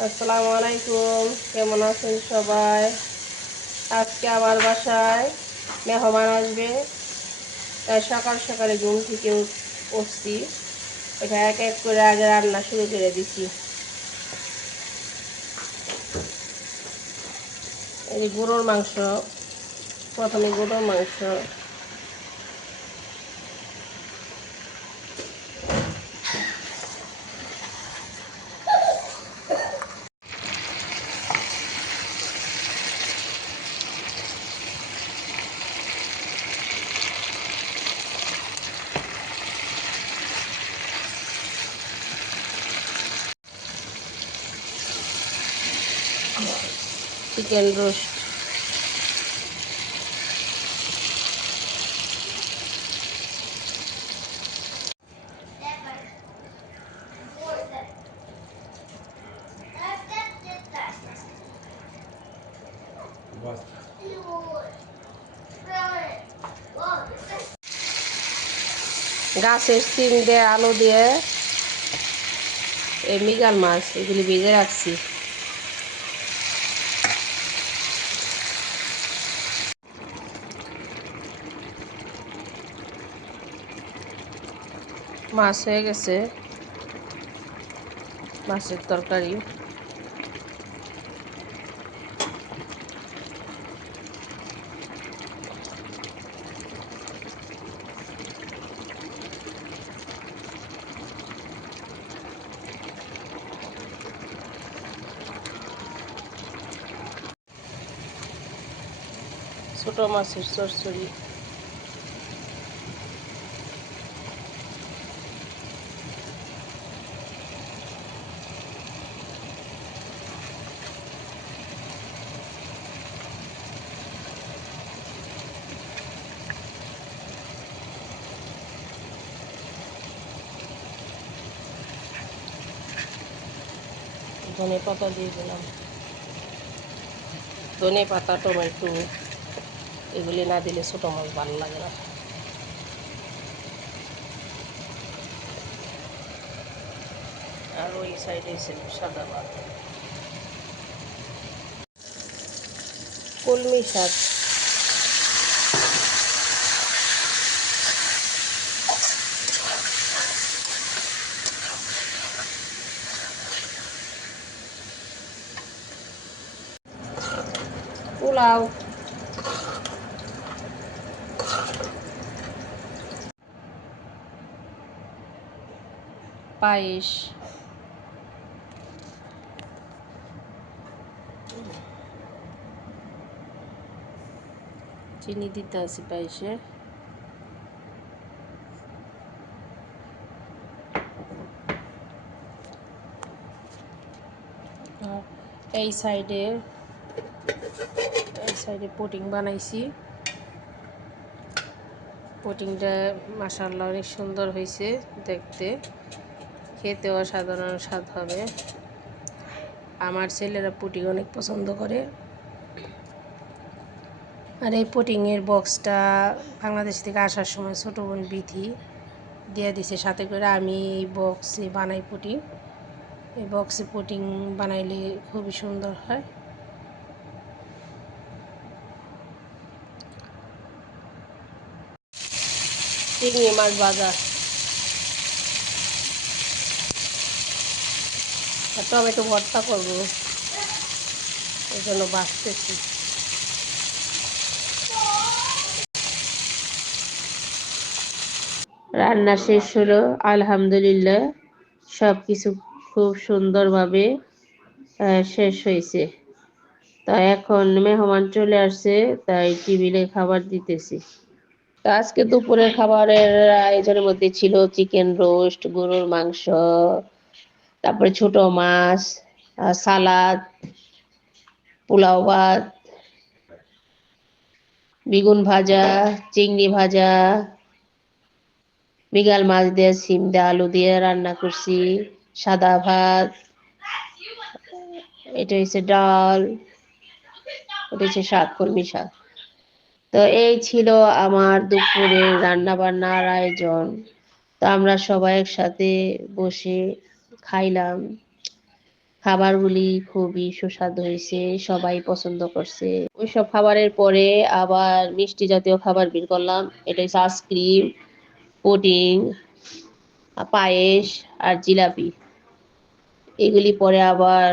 আসসালামু আলাইকুম, কেমন আছেন সবাই? আজকে আমার বাসায় মেহমান আসবে, তাই সকাল সকালে ঘুম থেকে উঠছি। এটা এক এক করে আগে রান্না শুরু করে দিছি। এই যে গরুর মাংস, প্রথমে গরুর মাংস, চিকেন রোস্ট, গাছের সিম দিয়ে আলু দিয়ে এই মৃগেল মাছ এগুলি ভেজে রাখছি। মাছ হয়ে গেছে, মাছের তরকারি। ছোট মাছের চচ্চড়ি, ধনে পাতা দিয়ে দিলাম। ধনে পাতা, টমেটো এগুলি না দিলে ছোটো মাছ ভালো লাগে না। আর ওই সাইডে ছিল সাদা ভাত, কলমি শাক, পোলাও, পায়েস, চিনি দিতে আছে পায়েসে। আর এই সাইডে পুডিং বানাইছি। পুডিংটা মাশাআল্লাহ অনেক সুন্দর হয়েছে দেখতে, খেতেও অসাধারণ স্বাদ হবে। আমার ছেলেরা পুডিং অনেক পছন্দ করে। আর এই পুডিংয়ের বক্সটা বাংলাদেশ থেকে আসার সময় ছোটো বোন বিধি দিয়ে দিছে সাথে করে। আমি এই বক্সে বানাই পুডিং। এই বক্সে পুডিং বানাইলে খুবই সুন্দর হয়। চিংড়ি মাছ ভাজা আর টমেটো ভর্তা করবো, এই জন্য বাছতেছি। রান্না শেষ হলো আলহামদুলিল্লাহ, সব কিছু খুব সুন্দরভাবে শেষ হয়েছে। তা এখন মেহমান চলে আসছে, তাই টেবিলে খাবার দিতেছি। তো আজকে দুপুরের খাবারের আয়োজনের মধ্যে ছিল চিকেন রোস্ট, গরুর মাংস, তারপরে ছোট মাছ, সালাদ, পোলাও ভাত, বেগুন ভাজা, চিংড়ি ভাজা, মৃগেল মাছ দিয়ে সিম দিয়ে আলু দিয়ে রান্না করছি, সাদা ভাত, এটা হচ্ছে ডাল, ওটা হচ্ছে শাক, কলমি শাক। তো এই ছিল আমার দুপুরের রান্না বান্নার আয়োজন। তো আমরা সবাই একসাথে বসে খাইলাম। খাবারগুলি খুবই সুস্বাদু হয়েছে, সবাই পছন্দ করছে। ওইসব খাবারের পরে আবার মিষ্টি জাতীয় খাবার বের করলাম। এটা হচ্ছে আইসক্রিম, পুডিং, পায়েস আর জিলাপি। এগুলি পরে আবার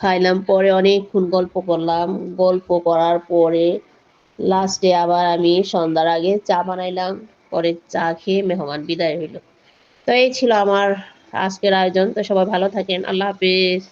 খাইলাম, পরে অনেকক্ষণ গল্প করলাম। গল্প করার পরে লাস্টে আবার আমি সন্ধ্যার আগে চা বানাইলাম। পরে চা খেয়ে মেহমান বিদায় হইল। তো এই ছিল আমার আজকের আয়োজন। তো সবাই ভালো থাকেন। আল্লাহ হাফেজ।